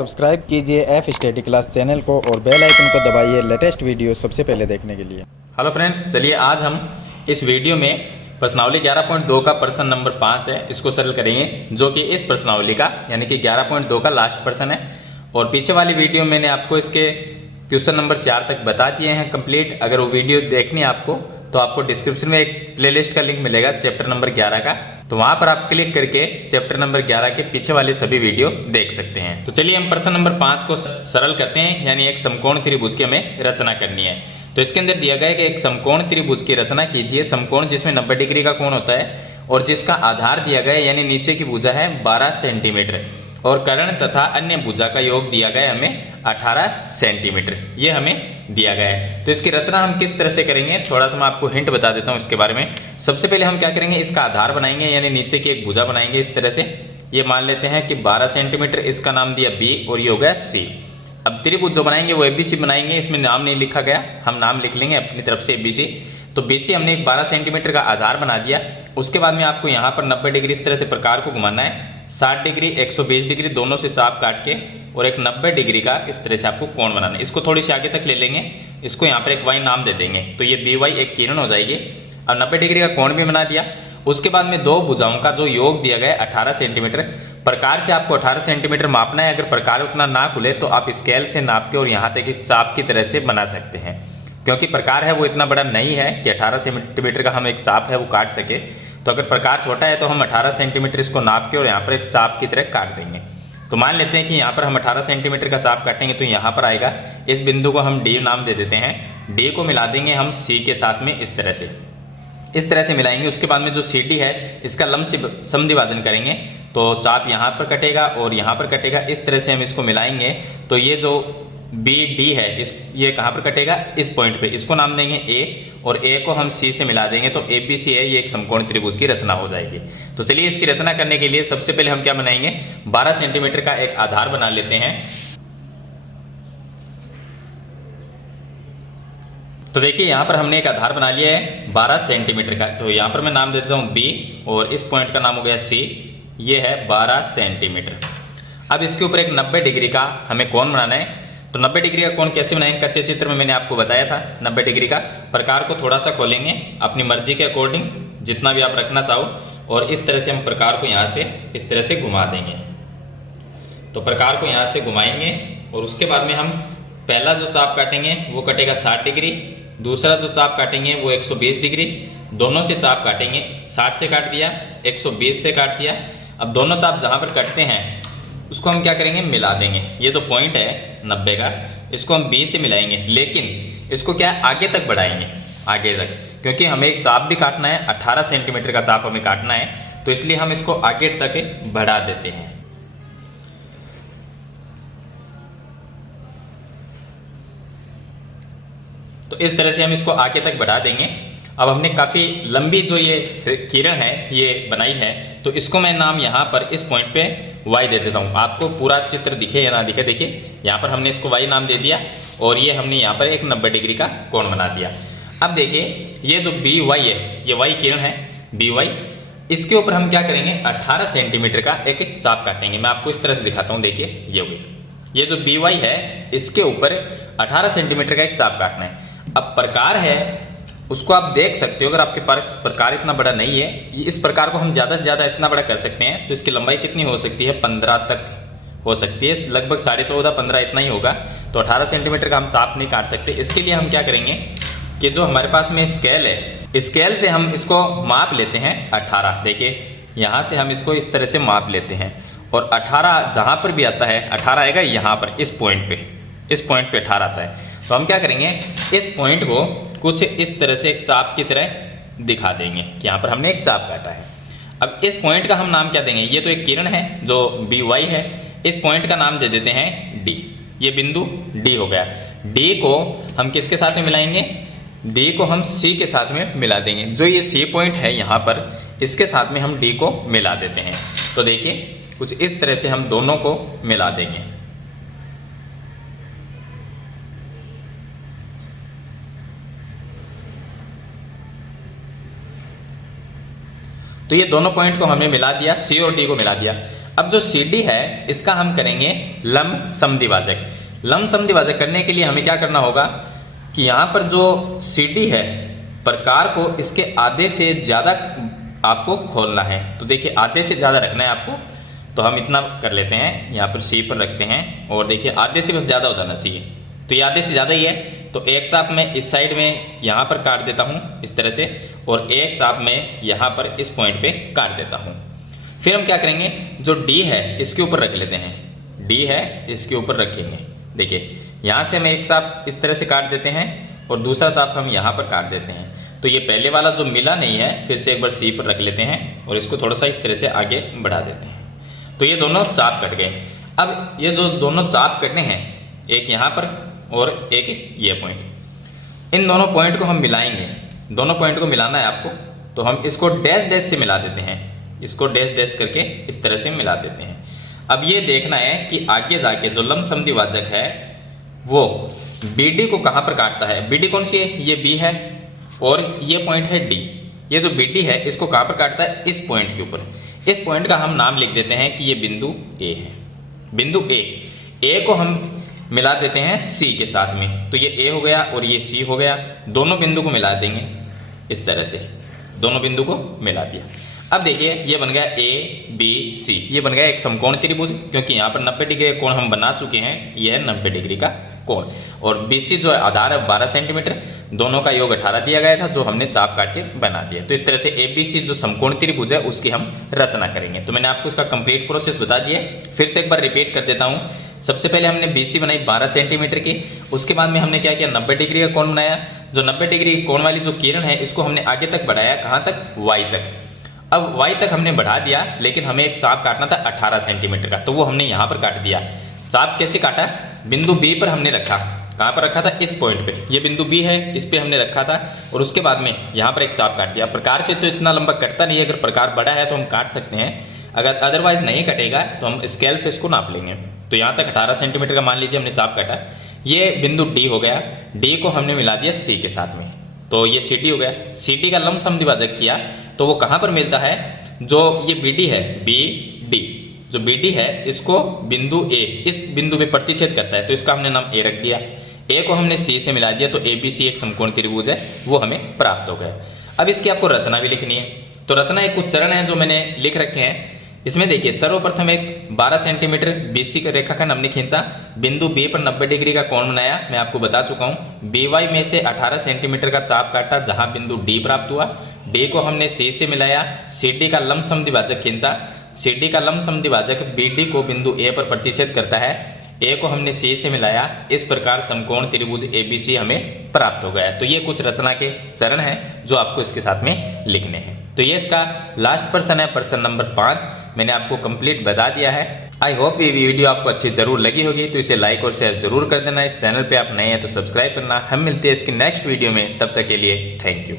Subscribe कीजिए F study class channel को और बेल आइकन को दबाइए लेटेस्ट वीडियो सबसे पहले देखने के लिए। हेलो फ्रेंड्स, चलिए आज हम इस वीडियो में प्रश्नावली 11.2 का प्रश्न नंबर 5 है, इसको सरल करेंगे, जो कि इस प्रश्नावली का यानी कि 11.2 का लास्ट प्रश्न है। और पीछे वाली वीडियो मैंने आपको इसके क्वेश्चन नंबर 4 तक बता दिए हैं कंप्लीट। अगर वो वीडियो देखनी है आपको तो आपको डिस्क्रिप्शन में एक प्लेलिस्ट का लिंक मिलेगा चैप्टर नंबर 11 का, तो वहां पर आप क्लिक करके चैप्टर नंबर 11 के पीछे वाले सभी वीडियो देख सकते हैं। तो चलिए हम प्रश्न नंबर 5 को सरल करते हैं, यानी एक समकोण त्रिभुज की हमें रचना करनी है। तो इसके अंदर दिया गया है कि एक समकोण त्रिभुज की रचना कीजिए, समकोण जिसमें 90 डिग्री का कोण होता है और जिसका आधार दिया गया है यानी नीचे की भुजा है 12 सेंटीमीटर और कर्ण तथा अन्य भुजा का योग दिया गया है हमें 18 सेंटीमीटर, ये हमें दिया गया है। तो इसकी रचना हम किस तरह से करेंगे, थोड़ा सा मैं आपको हिंट बता देता हूँ इसके बारे में। सबसे पहले हम क्या करेंगे, इसका आधार बनाएंगे यानी नीचे की एक भुजा बनाएंगे इस तरह से। ये मान लेते हैं कि 12 सेंटीमीटर, इसका नाम दिया बी और ये हो गया सी। अब त्रिभुज जो बनाएंगे वो एबीसी बनाएंगे, इसमें नाम नहीं लिखा गया, हम नाम लिख लेंगे अपनी तरफ से एबीसी। तो बीसी हमने एक 12 सेंटीमीटर का आधार बना दिया। उसके बाद में आपको यहाँ पर 90 डिग्री इस तरह से प्रकार को घुमाना है, 60 डिग्री 120 डिग्री दोनों से चाप काट के और एक 90 डिग्री का इस तरह से आपको कोण बनाना है। इसको थोड़ी सी आगे तक ले लेंगे, इसको यहाँ पर एक वाई नाम दे देंगे, तो ये बी वाई एक किरण हो जाएगी। अब 90 डिग्री का कोण भी बना दिया। उसके बाद में दो भुजाओं का जो योग दिया गया है 18 सेंटीमीटर, प्रकार से आपको 18 सेंटीमीटर मापना है। अगर प्रकार उतना ना खुले तो आप स्केल से नाप के और यहाँ तक एक चाप की तरह से बना सकते हैं, क्योंकि प्रकार है वो इतना बड़ा नहीं है कि 18 सेंटीमीटर का हम एक चाप है वो काट सके। तो अगर प्रकार छोटा है तो हम 18 सेंटीमीटर इसको नाप के और यहाँ पर एक चाप की तरह काट देंगे। तो मान लेते हैं कि यहाँ पर हम 18 सेंटीमीटर का चाप काटेंगे तो यहाँ पर आएगा, इस बिंदु को हम डी नाम दे देते हैं। डी को मिला देंगे हम सी के साथ में इस तरह से मिलाएंगे। उसके बाद में जो सी डी है इसका लंब से समद्विभाजन करेंगे तो चाप यहाँ पर कटेगा और यहाँ पर कटेगा, इस तरह से हम इसको मिलाएंगे। तो ये जो बी डी है ये कहाँ पर कटेगा, इस पॉइंट पे, इसको नाम देंगे ए और ए को हम सी से मिला देंगे तो ए बी सी है, ये एक समकोण त्रिभुज की रचना हो जाएगी। तो चलिए इसकी रचना करने के लिए सबसे पहले हम क्या बनाएंगे, 12 सेंटीमीटर का एक आधार बना लेते हैं। तो देखिए यहाँ पर हमने एक आधार बना लिया है 12 सेंटीमीटर का, तो यहाँ पर मैं नाम देता हूँ बी और इस पॉइंट का नाम हो गया सी, ये है 12 सेंटीमीटर। अब इसके ऊपर एक 90 डिग्री का हमें कोण बनाना है। तो 90 डिग्री का कोण कैसे बनाएंगे, कच्चे चित्र में मैंने आपको बताया था 90 डिग्री का। प्रकार को थोड़ा सा खोलेंगे अपनी मर्जी के अकॉर्डिंग, जितना भी आप रखना चाहो, और इस तरह से हम प्रकार को यहाँ से इस तरह से घुमा देंगे। तो प्रकार को यहाँ से घुमाएंगे और उसके बाद में हम पहला जो चाप काटेंगे वो कटेगा 60 डिग्री, दूसरा जो चाप काटेंगे वो 120 डिग्री, दोनों से चाप काटेंगे, 60 से काट दिया, 120 से काट दिया। अब दोनों चाप जहाँ पर कटते हैं उसको हम क्या करेंगे, मिला देंगे। ये जो पॉइंट है 90 का, इसको हम बी से मिलाएंगे, लेकिन इसको क्या है आगे तक बढ़ाएंगे, आगे तक, क्योंकि हमें एक चाप भी काटना है, 18 सेंटीमीटर का चाप हमें काटना है, तो इसलिए हम इसको आगे तक बढ़ा देते हैं। तो इस तरह से हम इसको आगे तक बढ़ा देंगे। अब हमने काफ़ी लंबी जो ये किरण है ये बनाई है, तो इसको मैं नाम यहाँ पर इस पॉइंट पे y दे देता हूँ। आपको पूरा चित्र दिखे या ना दिखे, देखिए यहाँ पर हमने इसको y नाम दे दिया और ये हमने यहाँ पर एक 90 डिग्री का कोण बना दिया। अब देखिए ये जो बी वाई है, ये y किरण है बी वाई, इसके ऊपर हम क्या करेंगे 18 सेंटीमीटर का एक एक चाप काटेंगे। मैं आपको इस तरह से दिखाता हूँ, देखिए ये हुई, ये जो बी वाई है इसके ऊपर 18 सेंटीमीटर का एक चाप काटना है। अब प्रकार है उसको आप देख सकते हो, अगर आपके पास प्रकार इतना बड़ा नहीं है, इस प्रकार को हम ज़्यादा से ज़्यादा इतना बड़ा कर सकते हैं, तो इसकी लंबाई कितनी हो सकती है, 15 तक हो सकती है, लगभग 14.5-15 इतना ही होगा। तो 18 सेंटीमीटर का हम चाप नहीं काट सकते। इसके लिए हम क्या करेंगे कि जो हमारे पास में स्केल है, स्केल से हम इसको माप लेते हैं 18। देखिए यहाँ से हम इसको इस तरह से माप लेते हैं और 18 जहाँ पर भी आता है 18 आएगा यहाँ पर, इस पॉइंट पे 18 आता है। तो हम क्या करेंगे, इस पॉइंट को कुछ इस तरह से एक चाप की तरह दिखा देंगे कि यहाँ पर हमने एक चाप काटा है। अब इस पॉइंट का हम नाम क्या देंगे, ये तो एक किरण है जो बी वाई है, इस पॉइंट का नाम दे देते हैं डी। ये बिंदु डी हो गया। डी को हम किसके साथ में मिलाएंगे, डी को हम सी के साथ में मिला देंगे। जो ये सी पॉइंट है यहाँ पर, इसके साथ में हम डी को मिला देते हैं। तो देखिए कुछ इस तरह से हम दोनों को मिला देंगे। तो ये दोनों पॉइंट को हमने मिला दिया, सी और डी को मिला दिया। अब जो CD है इसका हम करेंगे लंब समद्विभाजक। लंब समद्विभाजक करने के लिए हमें क्या करना होगा कि यहाँ पर जो CD है प्रकार को इसके आधे से ज़्यादा आपको खोलना है। तो देखिए आधे से ज़्यादा रखना है आपको, तो हम इतना कर लेते हैं, यहाँ पर C पर रखते हैं और देखिए आधे से बस ज़्यादा हो जाना चाहिए। तो ये आधे से ज़्यादा ही है, तो एक चाप मैं इस साइड में यहाँ पर काट देता हूँ इस तरह से, और एक चाप मैं यहाँ पर इस पॉइंट पे काट देता हूँ। फिर हम क्या करेंगे, जो D है इसके ऊपर रख लेते हैं, D है इसके ऊपर रखेंगे। देखिए यहाँ से हम एक चाप इस तरह से काट देते हैं और दूसरा चाप हम यहाँ पर काट देते हैं। तो ये पहले वाला जो मिला नहीं है, फिर से एक बार C पर रख लेते हैं और इसको थोड़ा सा इस तरह से आगे बढ़ा देते हैं। तो ये दोनों चाप कट गए। अब ये जो दोनों चाप कटने हैं, एक यहाँ पर और एक ये पॉइंट, इन दोनों पॉइंट को हम मिलाएंगे। दोनों पॉइंट को मिलाना है आपको, तो हम इसको डैश डैश से मिला देते हैं, इसको डैश डैश करके इस तरह से मिला देते हैं। अब ये देखना है कि आगे जाके जो लंब समद्विभाजक है वो BD को कहाँ पर काटता है। BD कौन सी है, ये B है और ये पॉइंट है D। ये जो BD है इसको कहाँ पर काटता है, इस पॉइंट के ऊपर। इस पॉइंट का हम नाम लिख देते हैं कि ये बिंदु A है। बिंदु A को हम मिला देते हैं C के साथ में, तो ये A हो गया और ये C हो गया। दोनों बिंदु को मिला देंगे इस तरह से, दोनों बिंदु को मिला दिया। अब देखिए ये बन गया ABC, ये बन गया एक समकोण त्रिभुज, क्योंकि यहाँ पर 90 डिग्री का कोण हम बना चुके हैं, ये है 90 डिग्री का कोण। और BC जो आधार है 12 सेंटीमीटर, दोनों का योग 18 दिया गया था, जो हमने चाप काट के बना दिया। तो इस तरह से ABC जो समकोण त्रिभुज है उसकी हम रचना करेंगे। तो मैंने आपको इसका कंप्लीट प्रोसेस बता दिया, फिर से एक बार रिपीट कर देता हूँ। सबसे पहले हमने BC बनाई 12 सेंटीमीटर की, उसके बाद में हमने क्या किया, 90 डिग्री का कोण बनाया। जो 90 डिग्री कोण वाली जो किरण है इसको हमने आगे तक बढ़ाया, कहाँ तक, Y तक। अब Y तक हमने बढ़ा दिया, लेकिन हमें एक चाप काटना था 18 सेंटीमीटर का, तो वो हमने यहाँ पर काट दिया। चाप कैसे काटा, बिंदु B पर हमने रखा, कहाँ पर रखा था, इस पॉइंट पे। ये बिंदु B है, इस पे हमने रखा था और उसके बाद में यहाँ पर एक चाप काट दिया। प्रकार से तो इतना लंबा कटता नहीं है, अगर प्रकार बड़ा है तो हम काट सकते हैं, अगर अदरवाइज नहीं कटेगा तो हम स्केल से इसको नाप लेंगे। तो यहाँ तक 18 सेंटीमीटर का मान लीजिए हमने चाप काटा। ये बिंदु D हो गया, D को हमने मिला दिया C के साथ में, तो ये CD हो गया। CD का लंब समद्विभाजक किया तो वो कहाँ पर मिलता है, जो ये BD है, BD जो BD है इसको बिंदु A इस बिंदु में प्रतिच्छेद करता है, तो इसका हमने नाम A रख दिया। A को हमने C से मिला दिया, तो ABC एक समकोण त्रिभुज है, वो हमें प्राप्त हो गया। अब इसकी आपको रचना भी लिखनी है, तो रचना एक कुछ चरण है जो मैंने लिख रखे हैं। इसमें देखिए सर्वप्रथम एक 12 सेंटीमीटर BC का रेखाखंड हमने खींचा, बिंदु B पर 90 डिग्री का कोण बनाया, मैं आपको बता चुका हूँ। BY में से 18 सेंटीमीटर का चाप काटा, जहां बिंदु D प्राप्त हुआ। D को हमने C से मिलाया, CD का लंब समद्विभाजक खींचा, CD का लंब समद्विभाजक BD को बिंदु A पर प्रतिच्छेद करता है, A को हमने C से मिलाया। इस प्रकार समकोण त्रिभुज ABC हमें प्राप्त हो गया। तो ये कुछ रचना के चरण हैं जो आपको इसके साथ में लिखने हैं। तो ये इसका लास्ट प्रश्न है, प्रश्न नंबर 5 मैंने आपको कंप्लीट बता दिया है। आई होप ये वीडियो आपको अच्छी जरूर लगी होगी, तो इसे लाइक और शेयर जरूर कर देना। इस चैनल पे आप नए हैं तो सब्सक्राइब करना। हम मिलते हैं इसकी नेक्स्ट वीडियो में, तब तक के लिए थैंक यू।